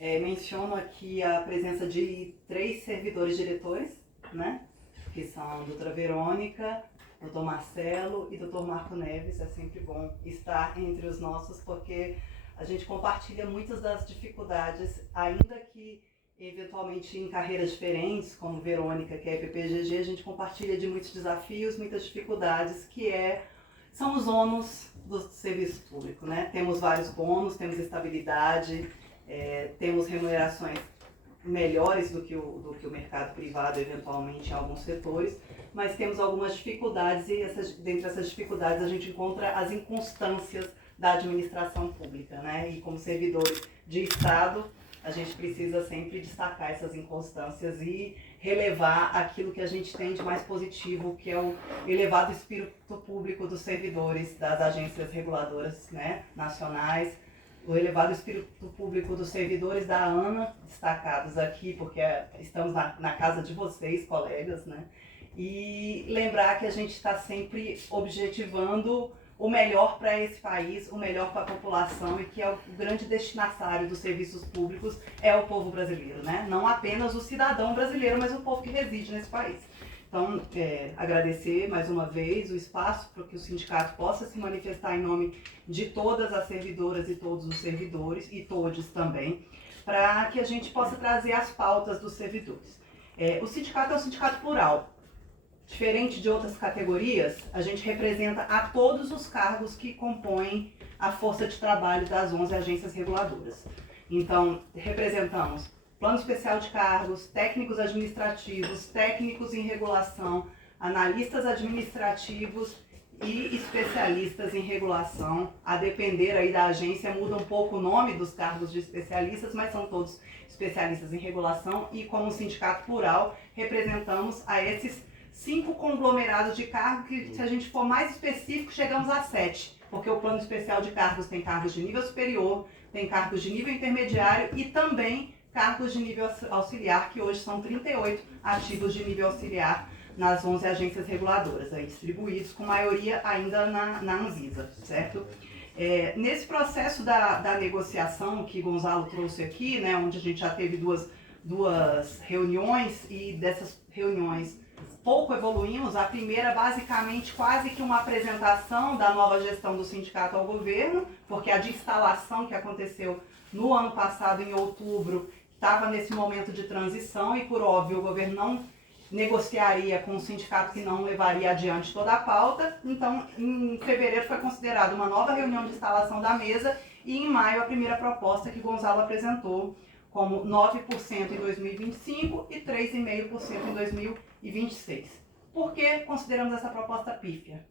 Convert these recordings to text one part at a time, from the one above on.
Menciono aqui a presença de 3 servidores diretores, né? Que são a doutora Verônica, doutor Marcelo e doutor Marco Neves. É sempre bom estar entre os nossos, porque a gente compartilha muitas das dificuldades, ainda que eventualmente em carreiras diferentes, como Verônica, que é PPGG, a gente compartilha de muitos desafios, muitas dificuldades, são os ônus do serviço público, né? Temos vários bônus, temos estabilidade, temos remunerações melhores do que o mercado privado, eventualmente, em alguns setores, mas temos algumas dificuldades e dentre essas dificuldades a gente encontra as inconstâncias da administração pública, né? E como servidores de Estado, a gente precisa sempre destacar essas inconstâncias e relevar aquilo que a gente tem de mais positivo, que é o elevado espírito público dos servidores das agências reguladoras, né, nacionais, o elevado espírito público dos servidores da ANA, destacados aqui, porque estamos na casa de vocês, colegas, né? E lembrar que a gente está sempre objetivando o melhor para esse país, o melhor para a população, e que é o grande destinatário dos serviços públicos é o povo brasileiro, né? Não apenas o cidadão brasileiro, mas o povo que reside nesse país. Então, agradecer mais uma vez o espaço para que o sindicato possa se manifestar em nome de todas as servidoras e todos os servidores, e todos também, para que a gente possa trazer as pautas dos servidores. O sindicato é um sindicato plural. Diferente de outras categorias, a gente representa a todos os cargos que compõem a força de trabalho das 11 agências reguladoras. Então, representamos plano especial de cargos, técnicos administrativos, técnicos em regulação, analistas administrativos e especialistas em regulação. A depender aí da agência, muda um pouco o nome dos cargos de especialistas, mas são todos especialistas em regulação, e como sindicato plural, representamos a esses 5 conglomerados de cargo, que se a gente for mais específico, chegamos a 7, porque o plano especial de cargos tem cargos de nível superior, tem cargos de nível intermediário e também cargos de nível auxiliar, que hoje são 38 ativos de nível auxiliar nas 11 agências reguladoras, aí distribuídos, com maioria ainda na Anvisa, certo? Nesse processo da negociação que Gonzalo trouxe aqui, né, onde a gente já teve duas reuniões, e dessas reuniões pouco evoluímos. A primeira, basicamente, quase que uma apresentação da nova gestão do sindicato ao governo, porque a de instalação que aconteceu no ano passado, em outubro, estava nesse momento de transição e, por óbvio, o governo não negociaria com o sindicato que não levaria adiante toda a pauta. Então, em fevereiro foi considerada uma nova reunião de instalação da mesa, e em maio a primeira proposta que Gonzalo apresentou, como 9% em 2025 e 3,5% em 2026. Por que consideramos essa proposta pífia?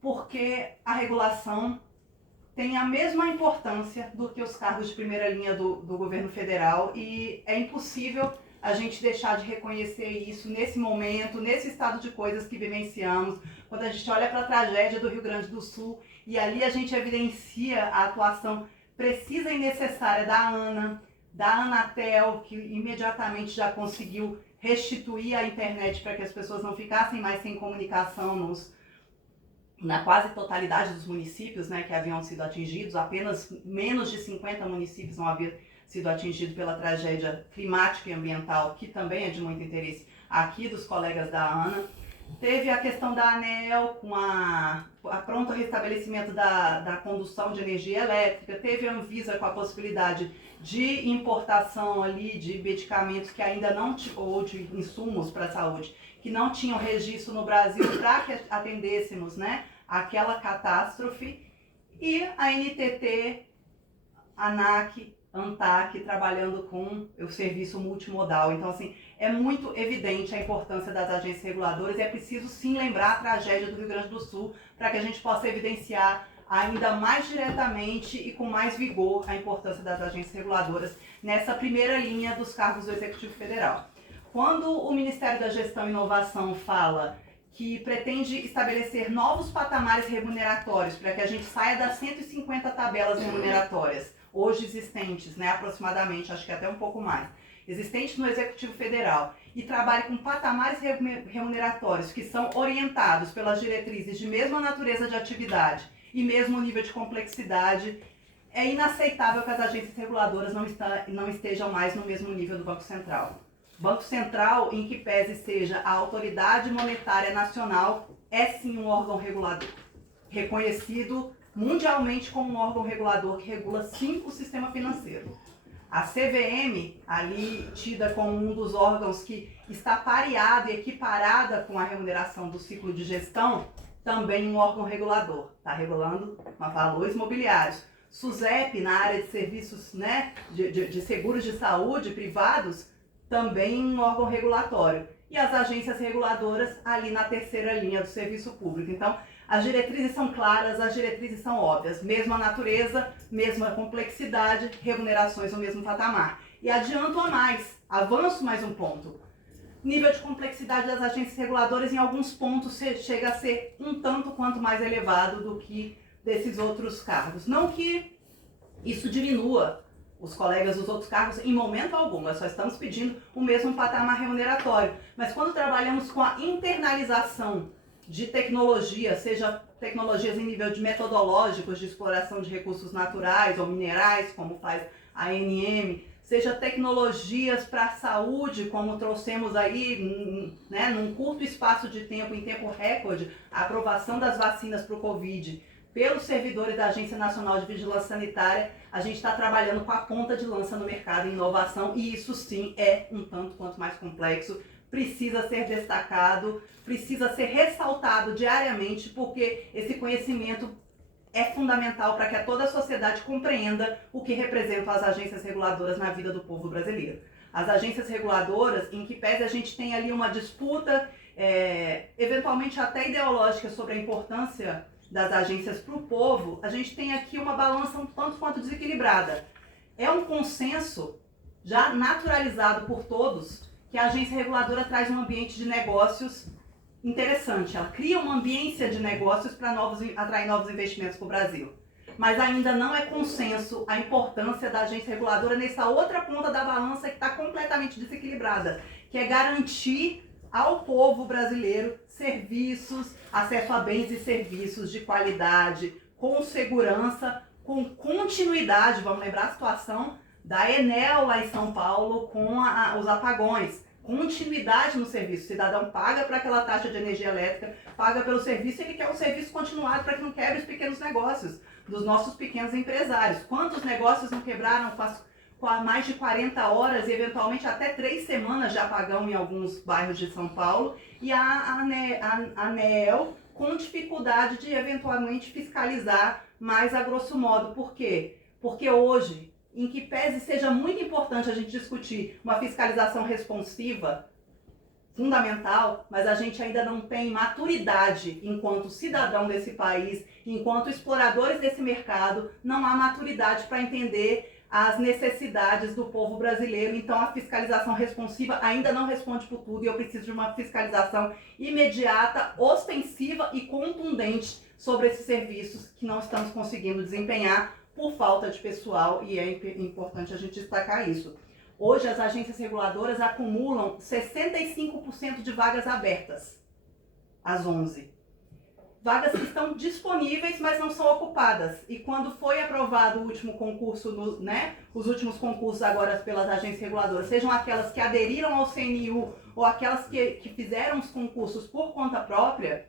Porque a regulação tem a mesma importância do que os cargos de primeira linha do governo federal, e é impossível a gente deixar de reconhecer isso nesse momento, nesse estado de coisas que vivenciamos, quando a gente olha para a tragédia do Rio Grande do Sul, e ali a gente evidencia a atuação precisa e necessária da ANA, da Anatel, que imediatamente já conseguiu restituir a internet para que as pessoas não ficassem mais sem comunicação na quase totalidade dos municípios, né, que haviam sido atingidos. Apenas menos de 50 municípios não haviam sido atingidos pela tragédia climática e ambiental, que também é de muito interesse aqui dos colegas da ANA. Teve a questão da ANEEL, com a pronto restabelecimento da condução de energia elétrica. Teve a Anvisa com a possibilidade de importação ali de medicamentos que ainda não, ou de insumos para a saúde, que não tinham registro no Brasil, para que atendêssemos, né, aquela catástrofe. E a NTT, ANAC, ANTAC, trabalhando com o serviço multimodal. Então, assim, é muito evidente a importância das agências reguladoras, e é preciso sim lembrar a tragédia do Rio Grande do Sul, para que a gente possa evidenciar ainda mais diretamente e com mais vigor a importância das agências reguladoras nessa primeira linha dos cargos do Executivo Federal. Quando o Ministério da Gestão e Inovação fala que pretende estabelecer novos patamares remuneratórios para que a gente saia das 150 tabelas remuneratórias hoje existentes, né, aproximadamente, acho que até um pouco mais, existentes no Executivo Federal, e trabalhe com patamares remuneratórios que são orientados pelas diretrizes de mesma natureza de atividade e mesmo nível de complexidade, é inaceitável que as agências reguladoras não estejam mais no mesmo nível do Banco Central. Banco Central, em que pese seja a autoridade monetária nacional, é sim um órgão regulador, reconhecido mundialmente como um órgão regulador que regula sim o sistema financeiro. A CVM, ali tida como um dos órgãos que está pareado e equiparada com a remuneração do ciclo de gestão, também um órgão regulador, está regulando valores mobiliários. SUSEP, na área de serviços, né, de seguros de saúde privados, também um órgão regulatório. E as agências reguladoras ali na terceira linha do serviço público. Então, as diretrizes são claras, as diretrizes são óbvias. Mesma natureza, mesma complexidade, remunerações no mesmo patamar. E adianto a mais, avanço mais um ponto. Nível de complexidade das agências reguladoras em alguns pontos chega a ser um tanto quanto mais elevado do que desses outros cargos. Não que isso diminua os colegas dos outros cargos em momento algum, nós só estamos pedindo o mesmo patamar remuneratório. Mas quando trabalhamos com a internalização de tecnologia, seja tecnologias em nível de metodológicos de exploração de recursos naturais ou minerais, como faz a ANM, seja tecnologias para a saúde, como trouxemos aí, né, num curto espaço de tempo, em tempo recorde, a aprovação das vacinas para o Covid, pelos servidores da Agência Nacional de Vigilância Sanitária, a gente está trabalhando com a ponta de lança no mercado em inovação e isso sim é um tanto quanto mais complexo, precisa ser destacado, precisa ser ressaltado diariamente, porque esse conhecimento é fundamental para que toda a sociedade compreenda o que representam as agências reguladoras na vida do povo brasileiro. As agências reguladoras, em que pese a gente tem ali uma disputa, eventualmente até ideológica, sobre a importância das agências para o povo, a gente tem aqui uma balança um tanto quanto desequilibrada. É um consenso já naturalizado por todos que a agência reguladora traz um ambiente de negócios interessante. Ela cria uma ambiência de negócios para atrair novos investimentos para o Brasil. Mas ainda não é consenso a importância da agência reguladora nessa outra ponta da balança que está completamente desequilibrada, que é garantir ao povo brasileiro serviços, acesso a bens e serviços de qualidade, com segurança, com continuidade. Vamos lembrar a situação da Enel lá em São Paulo com os apagões. Continuidade no serviço. O cidadão paga para aquela taxa de energia elétrica, paga pelo serviço e ele quer o serviço continuado para que não quebre os pequenos negócios dos nossos pequenos empresários. Quantos negócios não quebraram com mais de 40 horas e eventualmente até 3 semanas de apagão em alguns bairros de São Paulo, e a ANEEL com dificuldade de eventualmente fiscalizar mais a grosso modo. Por quê? Porque hoje, em que pese seja muito importante a gente discutir uma fiscalização responsiva, fundamental, mas a gente ainda não tem maturidade enquanto cidadão desse país, enquanto exploradores desse mercado, não há maturidade para entender as necessidades do povo brasileiro. Então a fiscalização responsiva ainda não responde por tudo e eu preciso de uma fiscalização imediata, ostensiva e contundente sobre esses serviços que não estamos conseguindo desempenhar por falta de pessoal, e é importante a gente destacar isso. Hoje as agências reguladoras acumulam 65% de vagas abertas, às 11. Vagas que estão disponíveis, mas não são ocupadas. E quando foi aprovado o último concurso, os últimos concursos agora pelas agências reguladoras, sejam aquelas que aderiram ao CNU ou aquelas que fizeram os concursos por conta própria,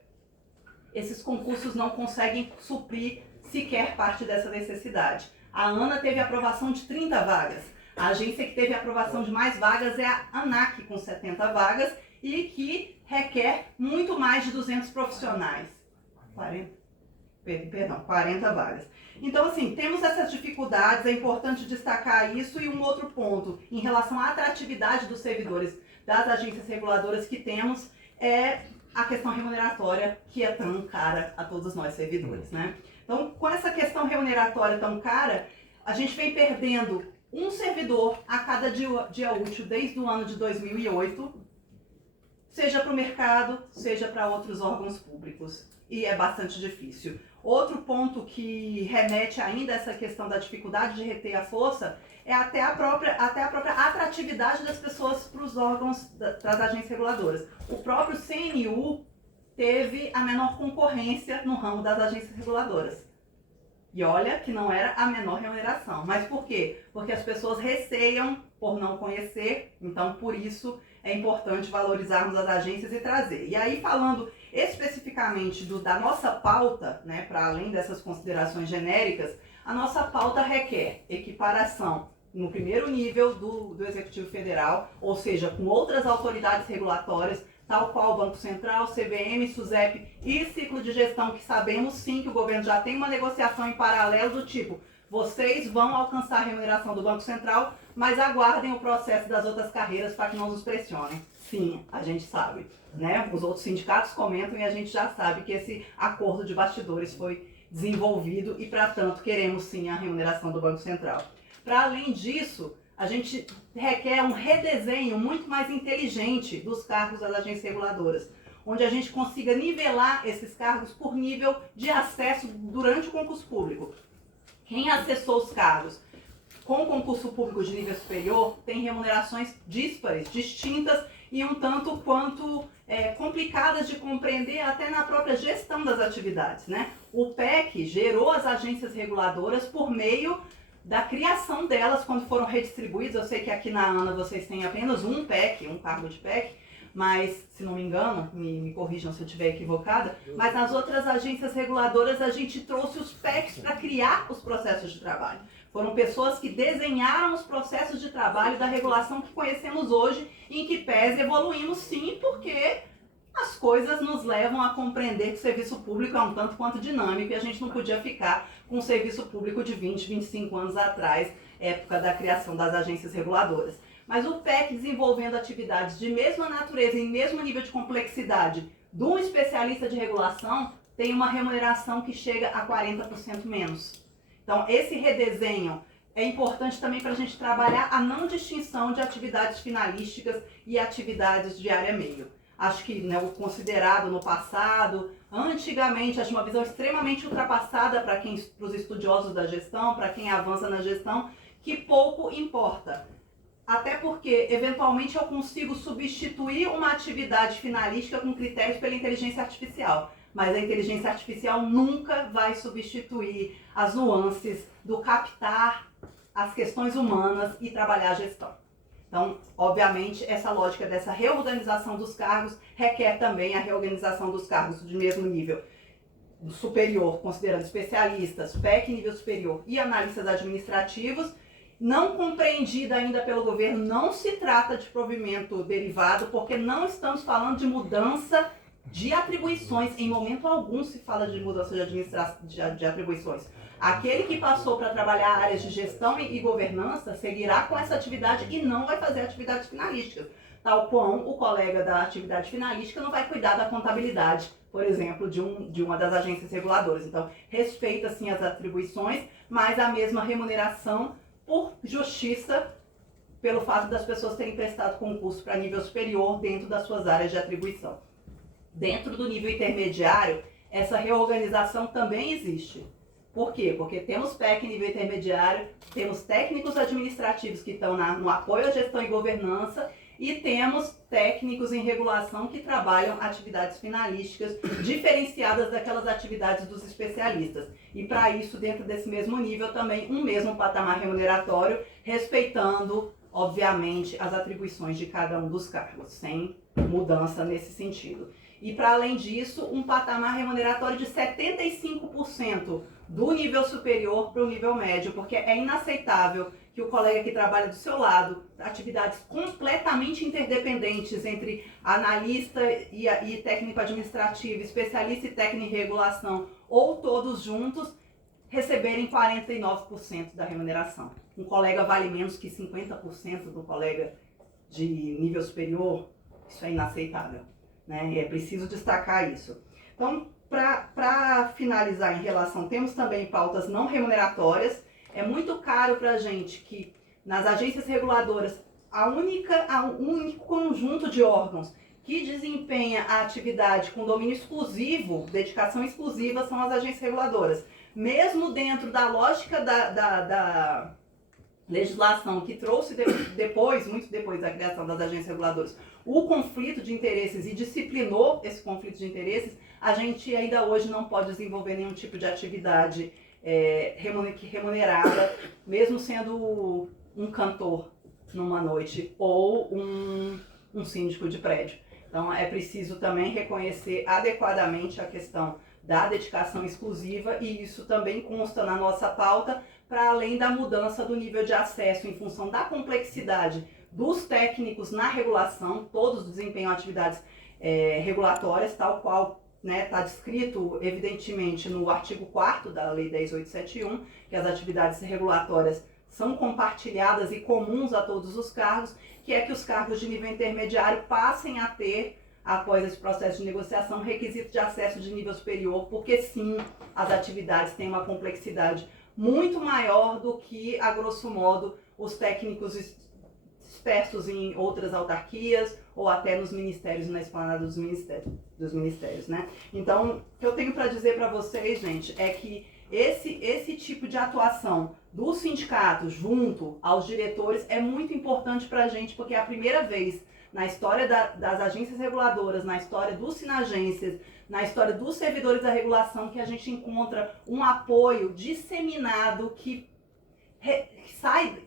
esses concursos não conseguem suprir sequer parte dessa necessidade. A ANA teve aprovação de 30 vagas. A agência que teve aprovação de mais vagas é a ANAC, com 70 vagas, e que requer muito mais de 200 profissionais. 40 vagas. Então, assim, temos essas dificuldades, é importante destacar isso. E um outro ponto, em relação à atratividade dos servidores das agências reguladoras que temos, é a questão remuneratória, que é tão cara a todos nós servidores, né? Então, com essa questão remuneratória tão cara, a gente vem perdendo um servidor a cada dia útil desde o ano de 2008, seja para o mercado, seja para outros órgãos públicos. E é bastante difícil. Outro ponto que remete ainda a essa questão da dificuldade de reter a força é até a própria atratividade das pessoas para os órgãos, para as agências reguladoras. O próprio CNU teve a menor concorrência no ramo das agências reguladoras. E olha que não era a menor remuneração. Mas por quê? Porque as pessoas receiam por não conhecer, então por isso é importante valorizarmos as agências e trazer. E aí, falando especificamente da nossa pauta, né, para além dessas considerações genéricas, a nossa pauta requer equiparação no primeiro nível do Executivo Federal, ou seja, com outras autoridades regulatórias, tal qual o Banco Central, CVM, SUSEP e ciclo de gestão, que sabemos sim que o governo já tem uma negociação em paralelo do tipo, vocês vão alcançar a remuneração do Banco Central, mas aguardem o processo das outras carreiras para que não nos pressionem. Sim, a gente sabe, né? Os outros sindicatos comentam e a gente já sabe que esse acordo de bastidores foi desenvolvido e, para tanto, queremos sim a remuneração do Banco Central. Para além disso, a gente requer um redesenho muito mais inteligente dos cargos das agências reguladoras, onde a gente consiga nivelar esses cargos por nível de acesso durante o concurso público. Quem acessou os cargos com concurso público de nível superior tem remunerações díspares, distintas e um tanto quanto complicadas de compreender até na própria gestão das atividades, né? O PEC gerou as agências reguladoras por meio da criação delas quando foram redistribuídas. Eu sei que aqui na ANA vocês têm apenas um PEC, um cargo de PEC, mas, se não me engano, me corrijam se eu estiver equivocada, mas nas outras agências reguladoras a gente trouxe os PECs para criar os processos de trabalho. Foram pessoas que desenharam os processos de trabalho da regulação que conhecemos hoje, em que pese evoluímos sim, porque as coisas nos levam a compreender que o serviço público é um tanto quanto dinâmico e a gente não podia ficar com o serviço público de 20, 25 anos atrás, época da criação das agências reguladoras. Mas o PEC desenvolvendo atividades de mesma natureza e mesmo nível de complexidade de um especialista de regulação tem uma remuneração que chega a 40% menos. Então, esse redesenho é importante também para a gente trabalhar a não distinção de atividades finalísticas e atividades de área meio. Acho que, né, o considerado no passado, antigamente, acho uma visão extremamente ultrapassada para os estudiosos da gestão, para quem avança na gestão, que pouco importa. Até porque, eventualmente, eu consigo substituir uma atividade finalística com critérios pela inteligência artificial. Mas a inteligência artificial nunca vai substituir as nuances do captar as questões humanas e trabalhar a gestão. Então, obviamente, essa lógica dessa reorganização dos cargos requer também a reorganização dos cargos de mesmo nível superior, considerando especialistas, PEC nível superior e analistas administrativos. Não compreendida ainda pelo governo, não se trata de provimento derivado, porque não estamos falando de mudança de atribuições. Em momento algum se fala de mudança de atribuições. Aquele que passou para trabalhar áreas de gestão e governança seguirá com essa atividade e não vai fazer atividades finalísticas. Tal como o colega da atividade finalística não vai cuidar da contabilidade, por exemplo, de uma das agências reguladoras. Então, respeita sim as atribuições, mas a mesma remuneração por justiça, pelo fato das pessoas terem prestado concurso para nível superior dentro das suas áreas de atribuição. Dentro do nível intermediário, essa reorganização também existe. Por quê? Porque temos PEC nível intermediário, temos técnicos administrativos que estão no apoio à gestão e governança e temos técnicos em regulação que trabalham atividades finalísticas diferenciadas daquelas atividades dos especialistas. E para isso, dentro desse mesmo nível, também um mesmo patamar remuneratório, respeitando, obviamente, as atribuições de cada um dos cargos, sem mudança nesse sentido. E, para além disso, um patamar remuneratório de 75% do nível superior para o nível médio, porque é inaceitável que o colega que trabalha do seu lado, atividades completamente interdependentes entre analista e técnico administrativo, especialista e técnico em regulação, ou todos juntos, receberem 49% da remuneração. Um colega vale menos que 50% do colega de nível superior, isso é inaceitável, né? É preciso destacar isso. Então, para finalizar em relação, temos também pautas não remuneratórias. É muito caro para a gente que nas agências reguladoras o único conjunto de órgãos que desempenha a atividade com domínio exclusivo, dedicação exclusiva, são as agências reguladoras. Mesmo dentro da lógica da legislação que trouxe depois, muito depois da criação das agências reguladoras, o conflito de interesses e disciplinou esse conflito de interesses, a gente ainda hoje não pode desenvolver nenhum tipo de atividade remunerada, mesmo sendo um cantor numa noite ou um síndico de prédio. Então é preciso também reconhecer adequadamente a questão da dedicação exclusiva, e isso também consta na nossa pauta, para além da mudança do nível de acesso em função da complexidade dos técnicos na regulação. Todos desempenham atividades regulatórias, tal qual está descrito evidentemente no artigo 4º da Lei 10.871, que as atividades regulatórias são compartilhadas e comuns a todos os cargos, que é que os cargos de nível intermediário passem a ter, após esse processo de negociação, requisito de acesso de nível superior, porque sim, as atividades têm uma complexidade muito maior do que, a grosso modo, os técnicos dispersos em outras autarquias ou até nos ministérios, na esplanada dos ministérios, né? Então, o que eu tenho para dizer para vocês, gente, é que esse tipo de atuação do sindicato junto aos diretores é muito importante para a gente, porque é a primeira vez na história das agências reguladoras, na história dos sinagências, na história dos servidores da regulação, que a gente encontra um apoio disseminado que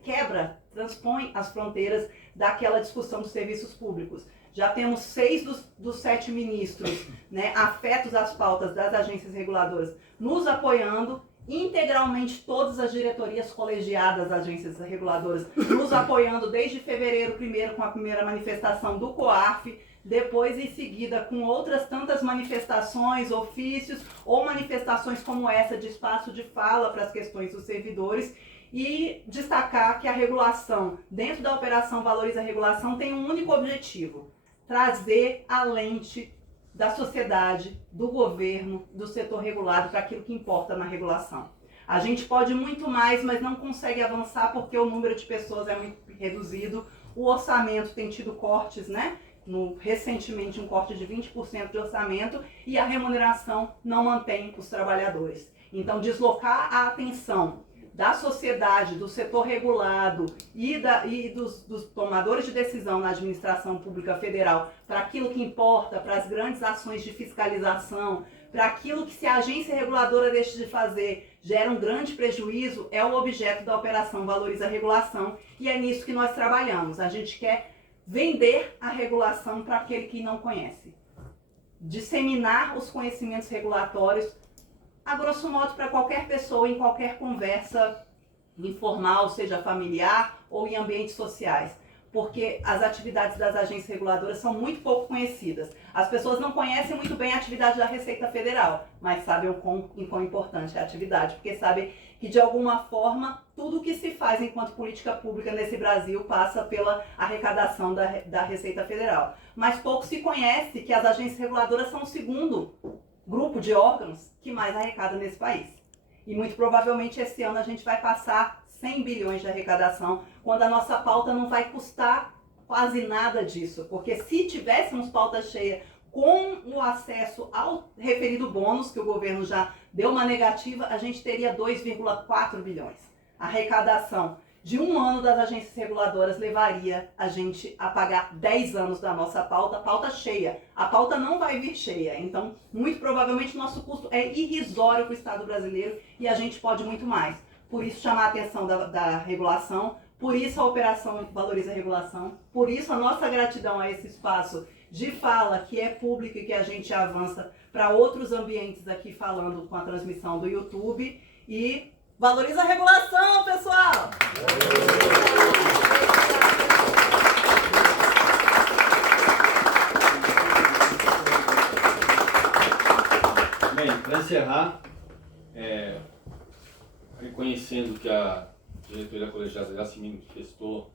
quebra, transpõe as fronteiras daquela discussão dos serviços públicos. Já temos 6 dos 7 ministros, né, afetos às pautas das agências reguladoras, nos apoiando, integralmente todas as diretorias colegiadas das agências reguladoras, nos apoiando desde fevereiro, primeiro com a primeira manifestação do COAF, depois em seguida com outras tantas manifestações, ofícios ou manifestações como essa de espaço de fala para as questões dos servidores. E destacar que a regulação, dentro da Operação Valoriza a Regulação, tem um único objetivo: trazer a lente da sociedade, do governo, do setor regulado para aquilo que importa na regulação. A gente pode muito mais, mas não consegue avançar porque o número de pessoas é muito reduzido, o orçamento tem tido cortes, né? Recentemente um corte de 20% de orçamento, e a remuneração não mantém os trabalhadores. Então, deslocar a atenção da sociedade, do setor regulado e dos tomadores de decisão na administração pública federal para aquilo que importa, para as grandes ações de fiscalização, para aquilo que, se a agência reguladora deixa de fazer, gera um grande prejuízo, é o objeto da Operação Valoriza a Regulação, e é nisso que nós trabalhamos. A gente quer vender a regulação para aquele que não conhece, disseminar os conhecimentos regulatórios, a grosso modo, para qualquer pessoa, em qualquer conversa informal, seja familiar ou em ambientes sociais. Porque as atividades das agências reguladoras são muito pouco conhecidas. As pessoas não conhecem muito bem a atividade da Receita Federal, mas sabem o quão importante é a atividade, porque sabem que, de alguma forma, tudo o que se faz enquanto política pública nesse Brasil passa pela arrecadação da Receita Federal. Mas pouco se conhece que as agências reguladoras são o segundo grupo de órgãos que mais arrecada nesse país. E muito provavelmente esse ano a gente vai passar 100 bilhões de arrecadação, quando a nossa pauta não vai custar quase nada disso. Porque se tivéssemos pauta cheia com o acesso ao referido bônus, que o governo já deu uma negativa, a gente teria 2,4 bilhões. A arrecadação de um ano das agências reguladoras levaria a gente a pagar 10 anos da nossa pauta cheia. A pauta não vai vir cheia, então muito provavelmente o nosso custo é irrisório para o Estado brasileiro e a gente pode muito mais. Por isso chamar a atenção da regulação, por isso a Operação Valoriza a Regulação, por isso a nossa gratidão a esse espaço de fala que é público e que a gente avança para outros ambientes aqui falando com a transmissão do YouTube. E valoriza a regulação, pessoal! Bem, para encerrar, reconhecendo que a diretoria colegiada já se manifestou